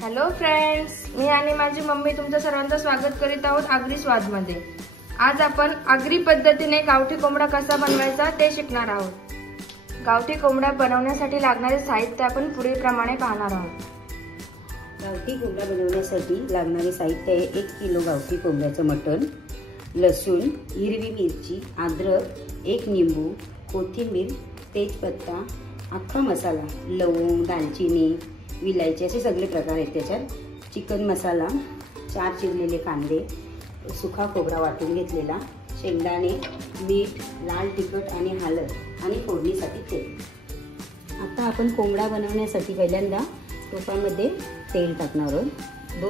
Hello friends, मी आणि माझी mummy तुमचं सर्वांचं स्वागत करीत आहोत आगरी स्वादमध्ये। आज आपण आगरी पद्धतीने गावठी कोंबडा कसा बनवायचा ते शिकणार आहोत। गावठी कोंबडा बनवण्यासाठी लागणारे साहित्य आपण पुढील प्रमाणे पाहणार आहोत। गावठी कोंबडा बनवण्यासाठी लागणारे साहित्य आहे 1 किलो गावठी कोंबड्याचं मटण, लसूण, हिरवी मिरची, अद्रक, 1 निंबू, कोथिंबीर, तेजपत्ता, अख्खा मसाला, लवंग, दालचिनी, विलायची असे सगळे प्रकार आहेत त्याच्यात। चिकन मसाला, 4 चिरलेले कांदे, सुका खोबरा वाटून घेतलेला, शेंगदाणे, मीठ, लाल तिखट आणि हळद आणि फोडणीसाठी तेल। आता आपण कोंबडा बनवण्यासाठी पहिल्यांदा टोपामध्ये तेल टाकणार आहोत।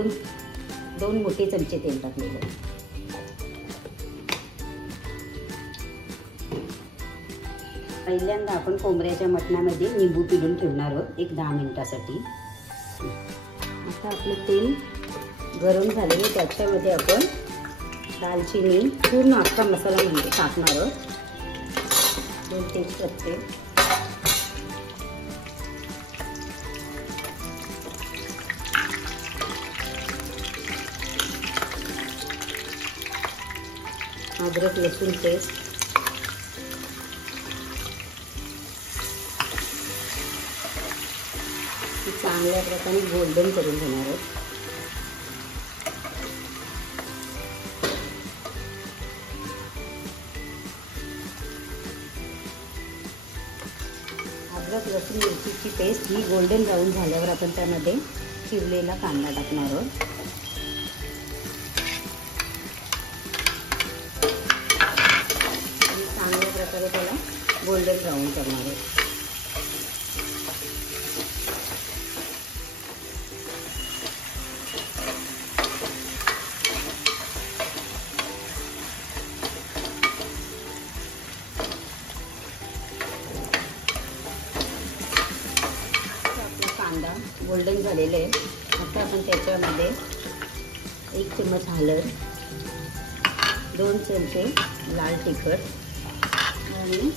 दोन मोठे चमचे तेल टाकलेले आहे। पहिल्यांदा आपण कोंबड्याच्या मटणामध्ये निंबू पिळून ठेवणार आहोत 10 मिनिटासाठी। आता आपलं तेल गरम झालेले त्याच्यामध्ये आपण दालचिनी पूर्ण अख्खा मसाला म्हणजे टाकणार आहोत। 2 तेजपत्ते, अद्रक लसूण पेस्ट, चांगल्या प्रकारे गोल्डन करून घेणार आहोत। अद्रक लसूण मिरचीची पेस्ट ही गोल्डन ब्राऊन झाल्यावर आपण त्यामध्ये चिरलेला कांदा टाकणार आहोत। आणि चांगल्या प्रकारे त्याला गोल्डन ब्राऊन करणार आहोत। कांदा गोल्डन झालेले आहे। आता आपण त्याच्यामध्ये 1 चमच हळद, 2 चमचे लाल तिखट आणि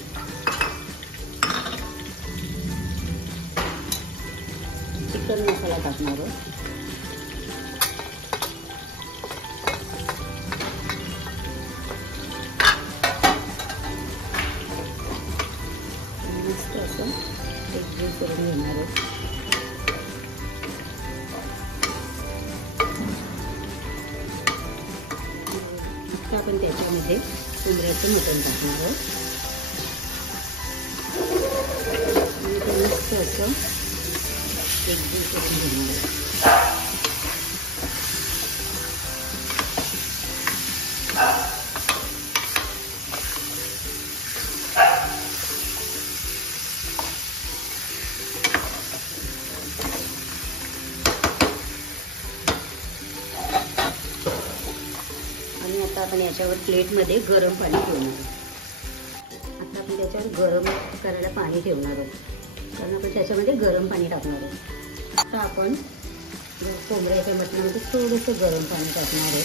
चिकन मसाला टाकणार आहोत। मस्त असं एकजीव करून घेणार आहोत। आपण त्याच्यामध्ये कोंबड्याचं मटण टाकणार आहोत आणि ते मस्त असं एकजीव करून घेणार आहोत। आता आपण याच्यावर प्लेटमध्ये गरम पाणी ठेवणार आहोत। आता आपण त्याच्यावर गरम करायला पाणी ठेवणार आहोत कारण आपण त्याच्यामध्ये गरम पाणी टाकणार आहोत। आता आपण कोंबड्याच्या मटणामध्ये थोडंसं गरम पाणी टाकणार आहोत।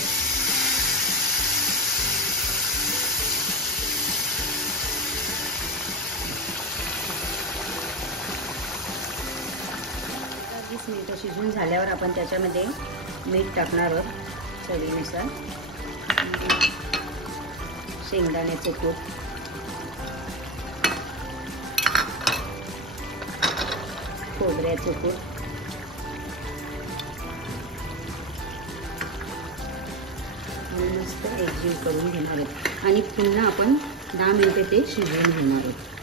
20 मिनिटं शिजून झाल्यावर आपण त्याच्यामध्ये मीठ टाकणार आहोत चवीनुसार, शेंगदाण्याचे कूट, खोबऱ्याचे कूट आणि मस्त एकजीव करून घेणार आहोत आणि पुन्हा आपण 10 मिनिटे ते शिजवून घेणार आहोत।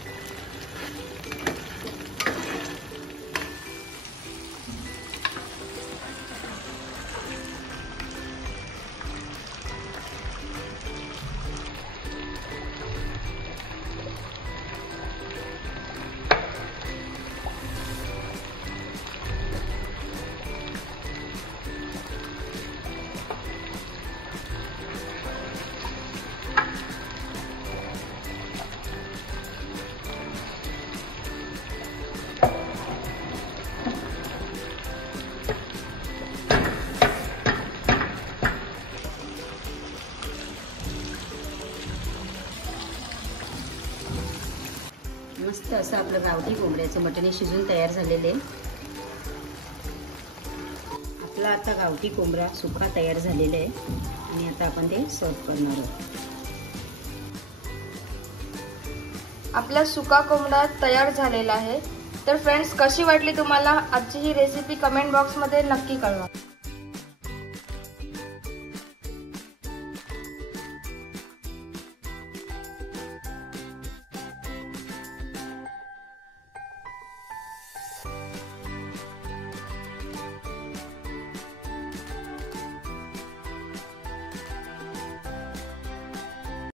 मस्त असं आपलं गावठी कोंबड्याचं मटण शिजून तयार झालेले आहे। आपला आता गावठी कोंबडा सुका तयार झालेला आहे आणि आता आपण ते सर्व करणार आहोत. आपला सुका कोंबडा तयार झालेला आहे. तर फ्रेंड्स, कशी वाटली तुम्हाला आजची ही रेसिपी कमेंट बॉक्समध्ये नक्की कळवा.